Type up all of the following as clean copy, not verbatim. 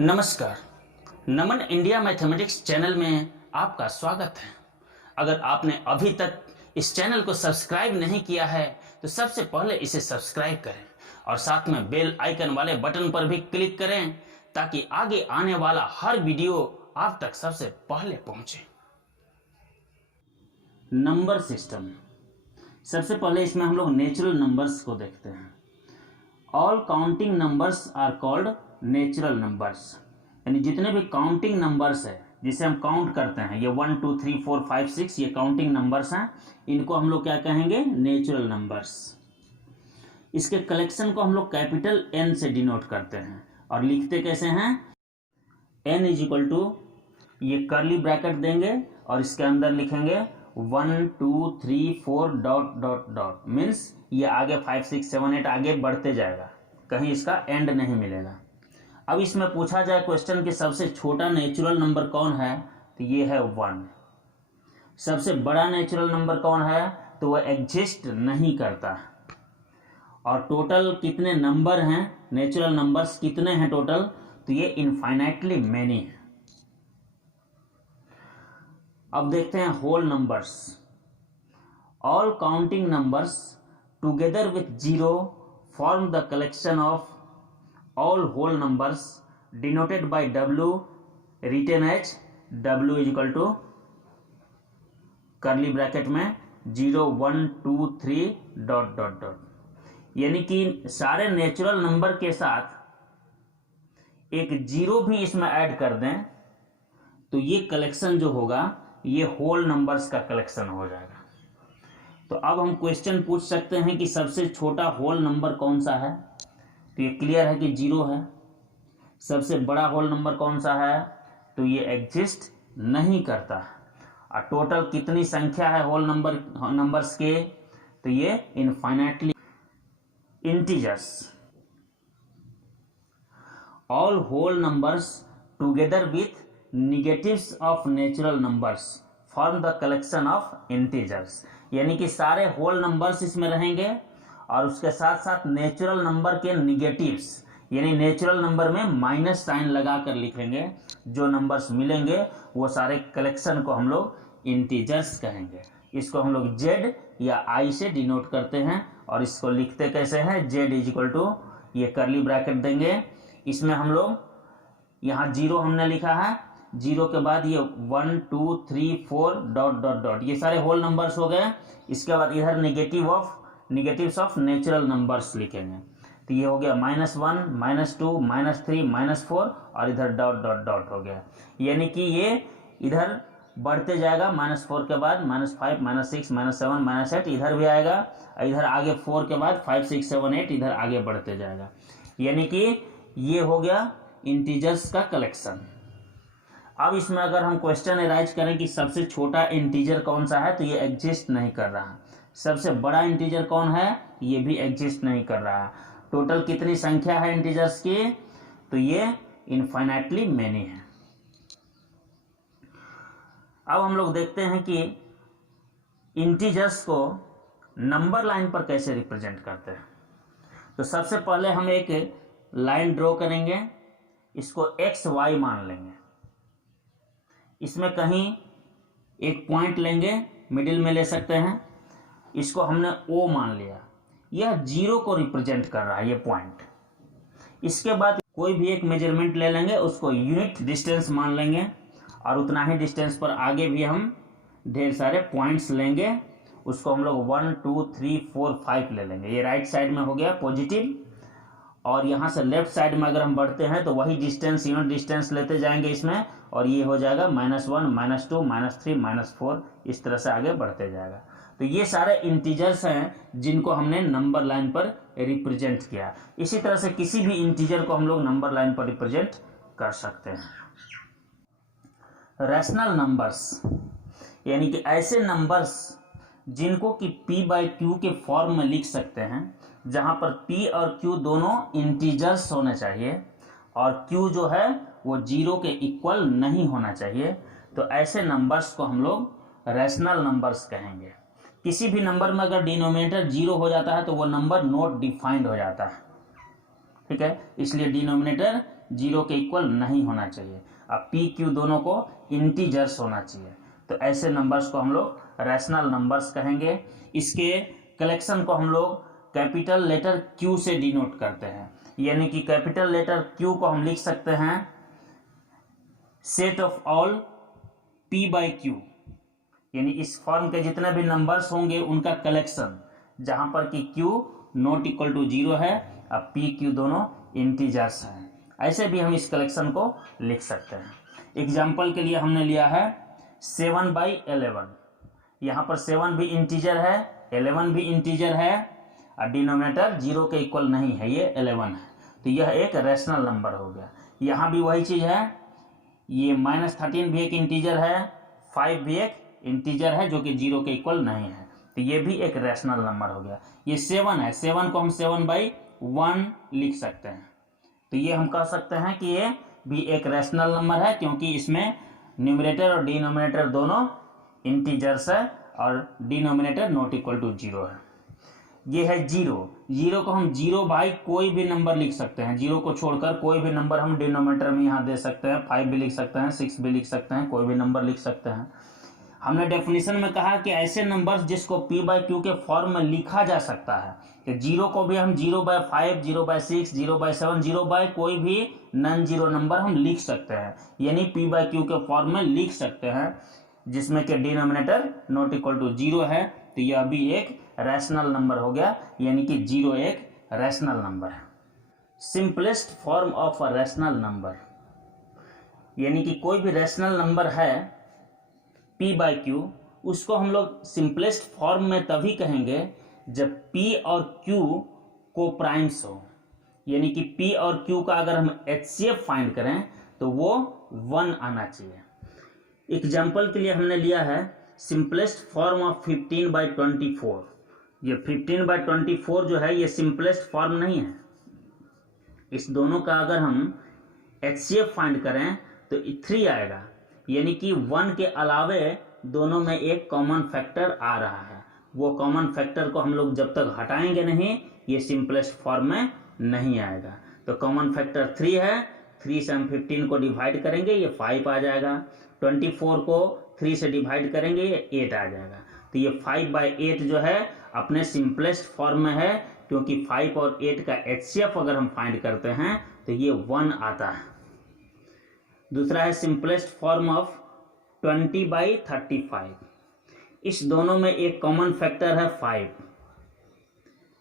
नमस्कार। नमन India mathematics channel में आपका स्वागत है। अगर आपने अभी तक इस चैनल को सब्सक्राइब नहीं किया है तो सबसे पहले इसे सब्सक्राइब करें और साथ में बेल आइकन वाले बटन पर भी क्लिक करें ताकि आगे आने वाला हर वीडियो आप तक सबसे पहले पहुंचे। नंबर सिस्टम, सबसे पहले इसमें हम लोग नेचुरल नंबर्स को देखते हैं। All counting numbers are called natural numbers, यानी जितने भी काउंटिंग नंबर्स है जिसे हम काउंट करते हैं, ये 1 2 3 4 5 6 ये काउंटिंग नंबर्स हैं, इनको हम लोग क्या कहेंगे? Natural numbers. इसके कलेक्शन को हम लोग कैपिटल N से डिनोट करते हैं और लिखते कैसे हैं? N इज इक्वल टू, ये करली ब्रैकेट देंगे और इसके अंदर लिखेंगे 1 2 3 4 डॉट डॉट डॉट, मीन्स ये आगे 5 6 7 8 आगे बढ़ते जाएगा, कहीं इसका एंड नहीं मिलेगा। अब इसमें पूछा जाए क्वेश्चन कि सबसे छोटा नेचुरल नंबर कौन है, तो ये है 1। सबसे बड़ा नेचुरल नंबर कौन है, तो वह एग्जिस्ट नहीं करता। और टोटल कितने नंबर हैं, नेचुरल नंबर्स कितने हैं टोटल, तो ये इनफाइनाइटली मैनी है। अब देखते हैं whole numbers. All counting numbers together with zero form the collection of all whole numbers denoted by W, written as W is equal to करली ब्रैकेट में 0 1 2 3 डॉट डॉट डॉट, यानी कि सारे नेचुरल नंबर के साथ एक जीरो भी इसमें ऐड कर दें तो ये कलेक्शन जो होगा ये होल नंबर्स का कलेक्शन हो जाएगा। तो अब हम क्वेश्चन पूछ सकते हैं कि सबसे छोटा होल नंबर कौन सा है, तो ये क्लियर है कि 0 है। सबसे बड़ा होल नंबर कौन सा है, तो ये एग्जिस्ट नहीं करता। और टोटल कितनी संख्या है होल नंबर्स के, तो ये infinitely integers. All whole numbers together with negatives of natural numbers form the collection of integers, यानी कि सारे होल नंबर्स इसमें रहेंगे और उसके साथ साथ नेचुरल नंबर के निगेटिव्स, यानी नेचुरल नंबर में माइनस साइन लगा कर लिखेंगे। जो नंबर्स मिलेंगे वो सारे कलेक्शन को हम लोग इंटीजर्स कहेंगे। इसको हम लोग Z या I से डिनोट करते हैं और इसको लिखते कैसे हैं? Z इज इक्वल टू, ये करली ब्रैकेट देंगे, इसमें हम लोग यहाँ 0 हमने लिखा है, 0 के बाद ये 1 2 3 4 डॉट डॉट डॉट, ये सारे होल नंबर्स हो गए। इसके बाद इधर निगेटिव्स ऑफ नेचुरल नंबर्स लिखेंगे, तो ये हो गया -1 -2 -3 -4 और इधर डॉट डॉट डॉट हो गया, यानी कि ये इधर बढ़ते जाएगा। -4 के बाद -5 -6 -7 -8 इधर भी आएगा, इधर आगे 4 के बाद 5 6 7 8 इधर आगे बढ़ते जाएगा, यानी कि ये हो गया इंटीजर्स का कलेक्शन। अब इसमें अगर हम क्वेश्चन अराइज करें कि सबसे छोटा इंटीजर कौन सा है, तो ये एग्जिस्ट नहीं कर रहा। सबसे बड़ा इंटीजर कौन है, ये भी एग्जिस्ट नहीं कर रहा। टोटल कितनी संख्या है इंटीजर्स की, तो ये इनफाइनाइटली मैनी है। अब हम लोग देखते हैं कि इंटीजर्स को नंबर लाइन पर कैसे रिप्रेजेंट करते हैं। तो सबसे पहले हम एक लाइन ड्रॉ करेंगे, इसको XY मान लेंगे, इसमें कहीं एक पॉइंट लेंगे, मिडिल में ले सकते हैं, इसको हमने O मान लिया, यह 0 को रिप्रेजेंट कर रहा है ये पॉइंट। इसके बाद कोई भी एक मेजरमेंट ले लेंगे, उसको यूनिट डिस्टेंस मान लेंगे और उतना ही डिस्टेंस पर आगे भी हम ढेर सारे पॉइंट्स लेंगे, उसको हम लोग 1 2 3 4 5 ले लेंगे। ये राइट साइड में हो गया पॉजिटिव, और यहाँ से लेफ्ट साइड में अगर हम बढ़ते हैं तो वही डिस्टेंस, यूनिट डिस्टेंस लेते जाएंगे इसमें, और ये हो जाएगा -1 -2 -3 -4, इस तरह से आगे बढ़ते जाएगा। तो ये सारे इंटीजर्स हैं जिनको हमने नंबर लाइन पर रिप्रेजेंट किया। इसी तरह से किसी भी इंटीजर को हम लोग नंबर लाइन पर रिप्रेजेंट कर सकते हैं। रैशनल नंबर्स, यानी कि ऐसे नंबर्स जिनको कि P/Q के फॉर्म में लिख सकते हैं, जहां पर P और Q दोनों इंटीजर्स होने चाहिए और Q जो है वो 0 के इक्वल नहीं होना चाहिए, तो ऐसे नंबर्स को हम लोग रैशनल नंबर्स कहेंगे। किसी भी नंबर में अगर डिनोमिनेटर 0 हो जाता है तो वो नंबर नॉट डिफाइंड हो जाता है, ठीक है, इसलिए डिनोमिनेटर जीरो के इक्वल नहीं होना चाहिए। अब पी क्यू दोनों को इंटीजर्स होना चाहिए। तो ऐसे नंबर्स को हम लोग रैशनल नंबर्स कहेंगे। इसके कलेक्शन को हम लोग कैपिटल लेटर क्यू से डिनोट करते हैं, यानी कि कैपिटल लेटर क्यू को हम लिख सकते हैं set of all P by Q, यानी इस फॉर्म के जितने भी नंबर्स होंगे उनका कलेक्शन, जहां पर कि q not equal to zero है, अब पी क्यू दोनों इंटीजर्स हैं। ऐसे भी हम इस कलेक्शन को लिख सकते हैं। एग्जाम्पल के लिए हमने लिया है 7/11। यहाँ पर 7 भी इंटीजर है, 11 भी इंटीजर है, और डिनोमिनेटर जीरो के इक्वल नहीं है, ये 11 है। तो यह एक रैशनल नंबर हो गया। यहाँ भी वही चीज़ है, ये -13 भी एक इंटीजर है, 5 भी एक इंटीजर है जो कि जीरो के इक्वल नहीं है, तो ये भी एक रैशनल नंबर हो गया। ये 7 है, 7 को हम 7/1 लिख सकते हैं। तो ये हम कह सकते हैं कि ये भी एक रैशनल नंबर है, क्योंकि इसमें न्यूमरेटर और डिनोमिनेटर दोनों इंटीजर्स है और denominator not equal to zero है। ये है जीरो। जीरो को हम 0 कोई भी नंबर लिख सकते हैं, जीरो को छोड़कर कोई भी नंबर हम डिनोमिनेटर में यहाँ दे सकते हैं। 5 भी लिख सकते हैं, 6 भी लिख सकते हैं, कोई भी नंबर लिख सकते हैं। हमने डेफिनेशन में कहा कि ऐसे नंबर्स जिसको p बाई क्यू के फॉर्म में लिखा जा सकता है, कि जीरो को भी हम 0/5, 0/6, 0/7, 0 कोई भी नॉन जीरो नंबर हम लिख सकते हैं, यानी p बाई क्यू के फॉर्म में लिख सकते हैं, जिसमें कि denominator not equal to zero है। तो यह भी एक रैशनल नंबर हो गया, यानी कि जीरो एक रैशनल नंबर है। Simplest form of a rational number, यानी कि कोई भी रैशनल नंबर है p बाई क्यू, उसको हम लोग सिंपलेस्ट फॉर्म में तभी कहेंगे जब p और q को प्राइम्स हो, यानी कि p और q का अगर हम HCF फाइंड करें तो वो 1 आना चाहिए। एग्जाम्पल के लिए हमने लिया है सिंपलेस्ट फॉर्म ऑफ 15/24। ये 15/24 जो है ये सिंपलेस्ट फॉर्म नहीं है। इस दोनों का अगर हम HCF फाइंड करें तो 3 आएगा, यानी कि 1 के अलावे दोनों में एक कॉमन फैक्टर आ रहा है। वो कॉमन फैक्टर को हम लोग जब तक हटाएंगे नहीं, ये सिंपलेस्ट फॉर्म में नहीं आएगा। तो कॉमन फैक्टर 3 है, 3 से हम 15 को डिवाइड करेंगे, ये 5 आ जाएगा। 24 को 3 से डिवाइड करेंगे, ये 8 आ जाएगा। तो ये 5/8 जो है अपने सिंपलेस्ट फॉर्म में है, क्योंकि 5 और 8 का HCF अगर हम फाइंड करते हैं तो ये 1 आता है। दूसरा है सिंपलेस्ट फॉर्म ऑफ 20/35। इस दोनों में एक कॉमन फैक्टर है 5।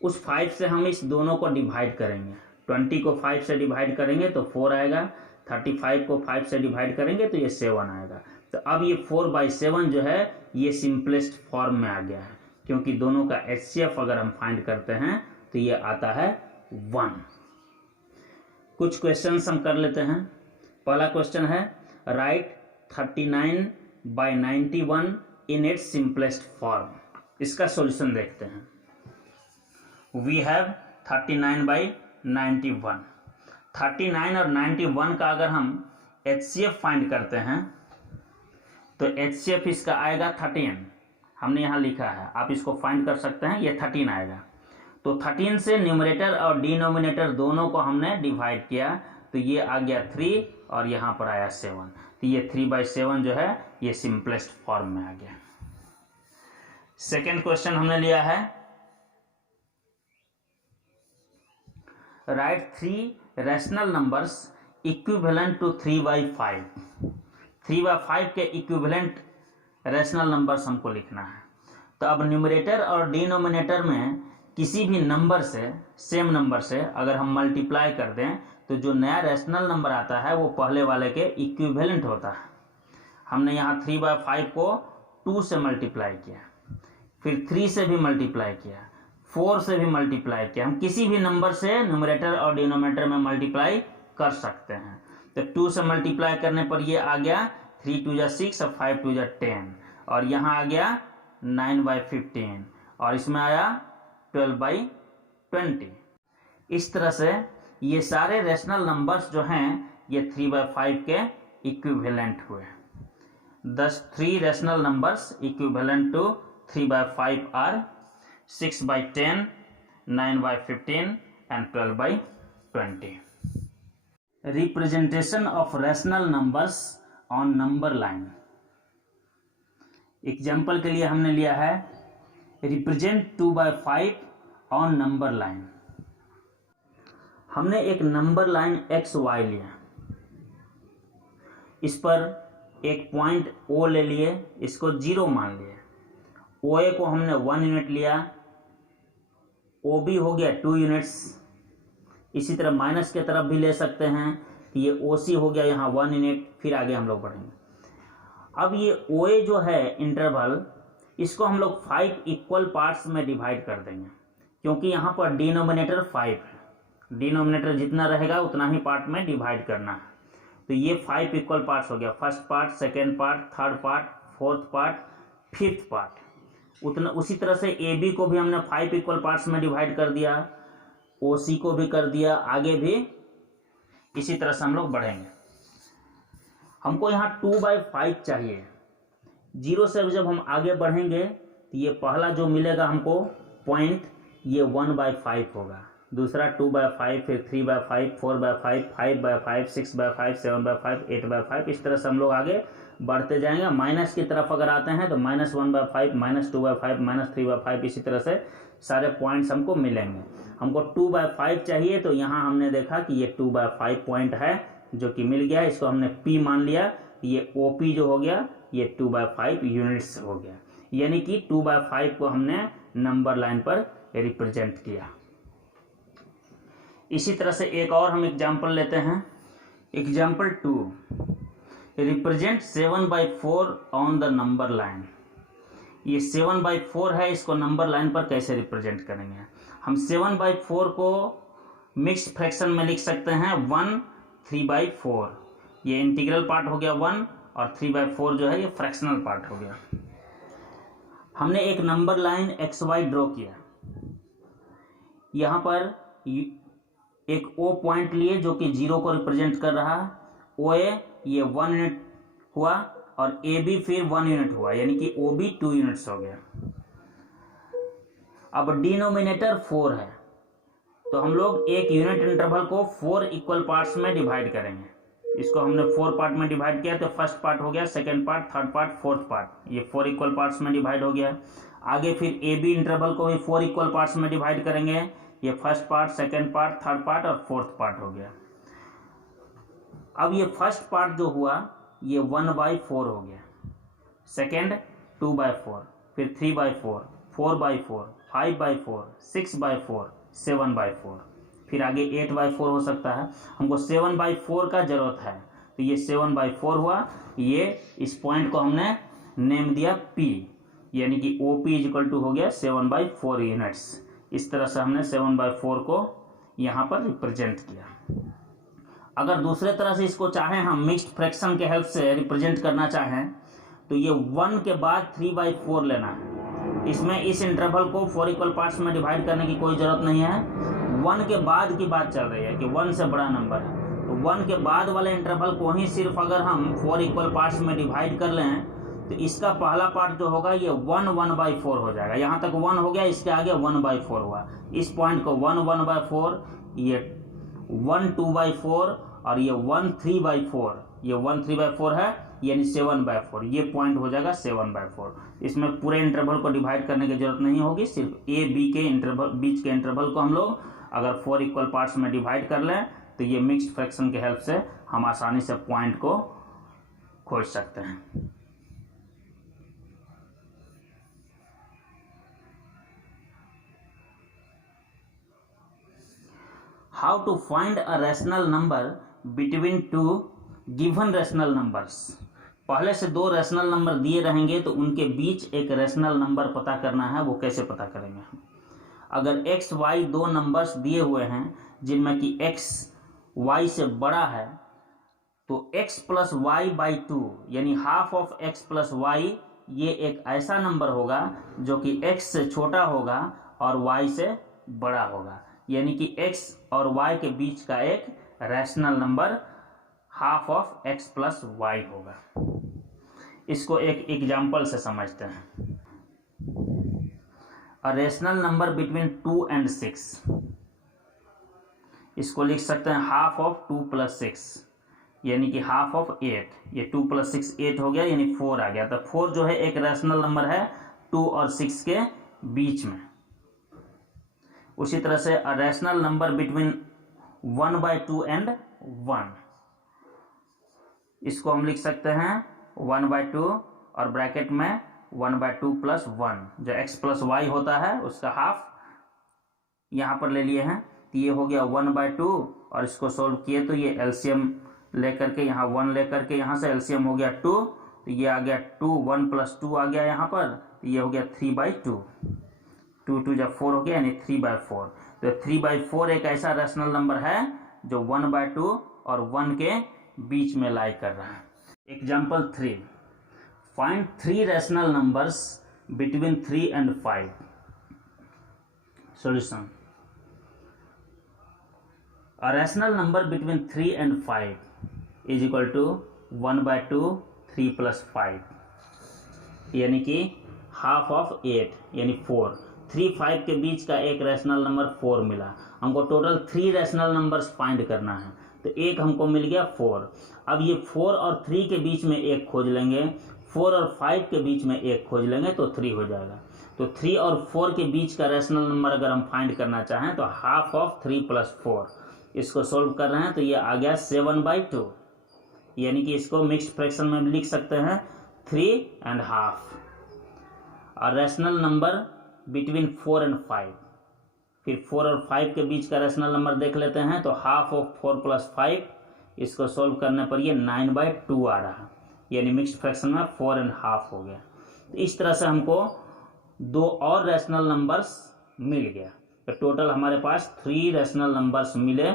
उस 5 से हम इस दोनों को डिवाइड करेंगे। 20 को 5 से डिवाइड करेंगे तो 4 आएगा, 35 को 5 से डिवाइड करेंगे तो ये 7 आएगा। तो अब ये 4/7 जो है ये सिंपलेस्ट फॉर्म में आ गया है, क्योंकि दोनों का HCF अगर हम फाइंड करते हैं तो ये आता है 1। कुछ क्वेश्चंस हम कर लेते हैं। पहला क्वेश्चन है right 39/91 in its simplest form. इसका सॉल्यूशन देखते हैं। We have 39/91। 39 और 91 का अगर हम HCF फाइंड करते हैं तो HCF इसका आएगा 13। हमने यहाँ लिखा है, आप इसको फाइंड कर सकते हैं, ये 13 आएगा। तो 13 से न्यूमरेटर और डिनोमिनेटर दोनों को हमने डिवाइड किया तो ये आ गया 3 और यहाँ पर आया 7। तो ये 3/7 जो है ये सिंपलेस्ट फॉर्म में आ गया। सेकेंड क्वेश्चन हमने लिया है right 3 rational numbers equivalent to 3/5। 3/5 के इक्विवेलेंट रैशनल नंबर्स हमको लिखना है। तो अब न्यूमरेटर और डिनोमिनेटर में किसी भी नंबर से, सेम नंबर से अगर हम मल्टीप्लाई कर दें तो जो नया रैशनल नंबर आता है वो पहले वाले के इक्विवेलेंट होता है। हमने यहाँ 3/5 को 2 से मल्टीप्लाई किया, फिर 3 से भी मल्टीप्लाई किया, 4 से भी मल्टीप्लाई किया। हम किसी भी नंबर से न्यूमरेटर और डिनोमिनेटर में मल्टीप्लाई कर सकते हैं। तो 2 से मल्टीप्लाई करने पर ये आ गया 3 2 6 और 5 2 10, और यहाँ आ गया 9/15 और इसमें आया 12/20। इस तरह से ये सारे रैशनल नंबर्स जो हैं ये 3/5 के इक्विवेलेंट हुए। Thus 3 rational numbers equivalent to 3/5 are 6/10, 9/15 and 12/20. Representation of rational numbers on number line. Example के लिए हमने लिया है रिप्रेजेंट 2/5 ऑन नंबर लाइन। हमने एक नंबर लाइन एक्स वाई लिया, इस पर एक पॉइंट ओ ले लिए, इसको 0 मान लिए। ओ ए को हमने 1 यूनिट लिया, ओ बी हो गया 2 यूनिट्स। इसी तरह माइनस के तरफ भी ले सकते हैं, ये ओ सी हो गया यहाँ 1 यूनिट। फिर आगे हम लोग बढ़ेंगे। अब ये ओ ए जो है इंटरवल, इसको हम लोग 5 इक्वल पार्ट्स में डिवाइड कर देंगे, क्योंकि यहाँ पर डिनोमिनेटर 5 है। डिनोमिनेटर जितना रहेगा उतना ही पार्ट में डिवाइड करना है। तो ये 5 इक्वल पार्ट्स हो गया, first part, second part, third part, fourth part, fifth part. उतना उसी तरह से ए बी को भी हमने 5 इक्वल पार्ट्स में डिवाइड कर दिया, ओ सी को भी कर दिया, आगे भी इसी तरह से हम लोग बढ़ेंगे। हमको यहाँ 2/5 चाहिए। 0 से जब हम आगे बढ़ेंगे तो ये पहला जो मिलेगा हमको पॉइंट, ये 1/5 होगा, दूसरा 2/5, फिर 3/5, 4/5, 5/5, 6/5, 7/5, 8/5। इस तरह से हम लोग आगे बढ़ते जाएंगे। माइनस की तरफ अगर आते हैं तो -1/5, -2/5, -3/5, इसी तरह से सारे पॉइंट्स हमको मिलेंगे। हमको 2/5 चाहिए, तो यहाँ हमने देखा कि ये 2/5 पॉइंट है जो कि मिल गया। इसको हमने P मान लिया। ये OP जो हो गया ये 2/5 यूनिट्स हो गया, यानी कि 2/5 को हमने नंबर लाइन पर रिप्रेजेंट किया। इसी तरह से एक और हम एग्जाम्पल लेते हैं। Example 2, represent 7/4 on the number line. ये 7/4 है, इसको नंबर लाइन पर कैसे रिप्रेजेंट करेंगे? हम 7/4 को मिक्स्ड फ्रैक्शन में लिख सकते हैं 1 3/4। ये इंटीग्रल पार्ट हो गया 1, और 3/4 जो है ये फ्रैक्शनल पार्ट हो गया। हमने एक नंबर लाइन XY ड्रॉ किया। यहाँ पर एक O पॉइंट लिए जो कि 0 को रिप्रेजेंट कर रहा है। OA ये 1 यूनिट हुआ, और AB फिर 1 यूनिट हुआ, यानी कि OB 2 यूनिट्स हो गया। अब डिनोमिनेटर 4 है, तो हम लोग एक यूनिट इंटरवल को 4 इक्वल पार्ट्स में डिवाइड करेंगे। इसको हमने 4 पार्ट में डिवाइड किया, तो फर्स्ट पार्ट हो गया, second part, third part, fourth part, ये 4 इक्वल पार्ट्स में डिवाइड हो गया। आगे फिर AB इंटरवल को भी 4 इक्वल पार्ट्स में डिवाइड करेंगे, ये first part, second part, third part और फोर्थ पार्ट हो गया। अब ये फर्स्ट पार्ट जो हुआ ये 1/4 हो गया, सेकेंड 2/4, फिर 3/4, 4/4, 5/4, 6/4, 7/4, फिर आगे 8/4 हो सकता है। हमको 7/4 का जरूरत है, तो ये 7/4 हुआ। ये इस पॉइंट को हमने नेम दिया P, यानी कि OP इक्वल टू हो गया 7/4 यूनिट्स। इस तरह से हमने 7/4 को यहाँ पर रिप्रेजेंट किया। अगर दूसरे तरह से इसको चाहें हम मिक्स्ड फ्रैक्शन के हेल्प से रिप्रेजेंट करना चाहें, तो ये 1 के बाद 3/4 लेना है। इसमें इस इंटरवल को 4 इक्वल पार्ट्स में डिवाइड करने की कोई ज़रूरत नहीं है। 1 के बाद की बात चल रही है कि 1 से बड़ा नंबर है, तो 1 के बाद वाले इंटरवल को ही सिर्फ अगर हम 4 इक्वल पार्ट्स में डिवाइड कर लें, तो इसका पहला पार्ट जो होगा ये 1/4 हो जाएगा। यहाँ तक 1 हो गया, इसके आगे 1/4 हुआ। इस पॉइंट को 1/4, ये 1 2/4 और ये 1 3/4, ये 1 3/4 है, यानी 7/4। ये पॉइंट हो जाएगा 7/4। इसमें पूरे इंटरवल को डिवाइड करने की जरूरत नहीं होगी, सिर्फ ए बी के इंटरवल, बीच के इंटरवल को हम लोग अगर 4 इक्वल पार्ट्स में डिवाइड कर लें, तो ये मिक्स्ड फ्रैक्शन के हेल्प से हम आसानी से पॉइंट को खोज सकते हैं। How to find a rational number between two given rational numbers? पहले से 2 रैशनल नंबर दिए रहेंगे, तो उनके बीच एक रैशनल नंबर पता करना है। वो कैसे पता करेंगे? अगर x y 2 नंबर्स दिए हुए हैं जिनमें कि x y से बड़ा है, तो x + y/2 यानी हाफ ऑफ x + y, ये एक ऐसा नंबर होगा जो कि x से छोटा होगा और y से बड़ा होगा, यानी कि x और y के बीच का एक rational number half of x + y होगा। इसको एक एग्जाम्पल से समझते हैं। A rational number between 2 and 6। इसको लिख सकते हैं हाफ ऑफ 2 + 6, यानी कि हाफ ऑफ 8। ये 2 + 6 8 हो गया, यानी 4 आ गया। तो 4 जो है एक रैशनल नंबर है 2 और 6 के बीच में। उसी तरह से a rational number between 1/2 and 1, इसको हम लिख सकते हैं 1/2 और ब्रैकेट में 1/2 + 1, जो x + y होता है उसका हाफ यहाँ पर ले लिए हैं। तो ये हो गया 1/2 और इसको सोल्व किए तो ये एलसीएम लेकर के यहाँ 1 लेकर के यहाँ से एलसीएम हो गया 2, तो ये आ गया 2, 1 + 2 आ गया यहाँ पर, तो ये हो गया 3/2, 2 2 जब 4 हो गया यानी 3/4। तो 3/4 एक ऐसा रैशनल नंबर है जो 1/2 और 1 के बीच में लाई कर रहा है। Example 3, find 3 rational numbers between 3 and 5। Solution, a rational number between 3 and 5 is equal to 1/2 3 + 5, यानी कि हाफ ऑफ 8 यानी 4। 3 5 के बीच का एक रैशनल नंबर 4 मिला। हमको टोटल 3 रैशनल नंबर्स फाइंड करना है, तो एक हमको मिल गया 4। अब ये 4 और 3 के बीच में एक खोज लेंगे, 4 और 5 के बीच में एक खोज लेंगे तो 3 हो जाएगा। तो 3 और 4 के बीच का रैशनल नंबर अगर हम फाइंड करना चाहें तो हाफ ऑफ 3 + 4, इसको सोल्व कर रहे हैं तो ये आ गया 7/2, यानी कि इसको मिक्स्ड फ्रैक्शन में लिख सकते हैं 3.5। और रैशनल नंबर बिटवीन 4 and 5, फिर 4 और 5 के बीच का रैशनल नंबर देख लेते हैं तो हाफ ऑफ 4 + 5, इसको सोल्व करने पर ये 9/2 आ रहा, यानी मिक्स्ड फ्रैक्शन में 4.5 हो गया। तो इस तरह से हमको 2 और रैशनल नंबर्स मिल गया। तो टोटल हमारे पास 3 रैशनल नंबर्स मिले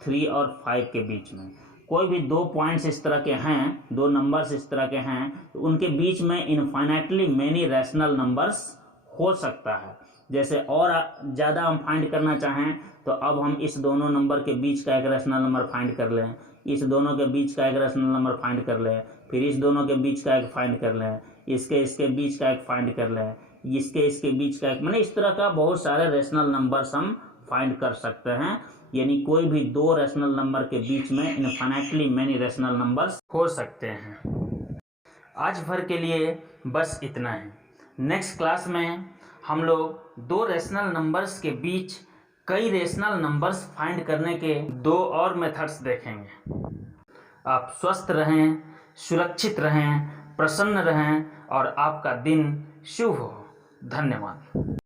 3 और 5 के बीच में। कोई भी 2 पॉइंट्स इस तरह के हैं, 2 नंबर्स इस तरह के हैं, तो उनके बीच में इनफाइनाइटली मेनी रैशनल नंबर्स हो सकता है। जैसे और ज़्यादा हम फाइंड करना चाहें तो अब हम इस दोनों नंबर के बीच का एक रैशनल नंबर फाइंड कर लें, इस दोनों के बीच का एक रैशनल नंबर फाइंड कर लें, फिर इस दोनों के बीच का एक फाइंड कर लें, इसके बीच का एक फाइंड कर लें, इसके बीच का एक, मैंने इस तरह का बहुत सारे रैशनल नंबर्स हम फाइंड कर सकते हैं। यानी कोई भी 2 रैशनल नंबर के बीच में इनफाइनाइटली मेनी रैशनल नंबर्स हो सकते हैं। आज भर के लिए बस इतना ही। नेक्स्ट क्लास में हम लोग 2 रैशनल नंबर्स के बीच कई रैशनल नंबर्स फाइंड करने के 2 और मेथड्स देखेंगे। आप स्वस्थ रहें, सुरक्षित रहें, प्रसन्न रहें और आपका दिन शुभ हो। धन्यवाद।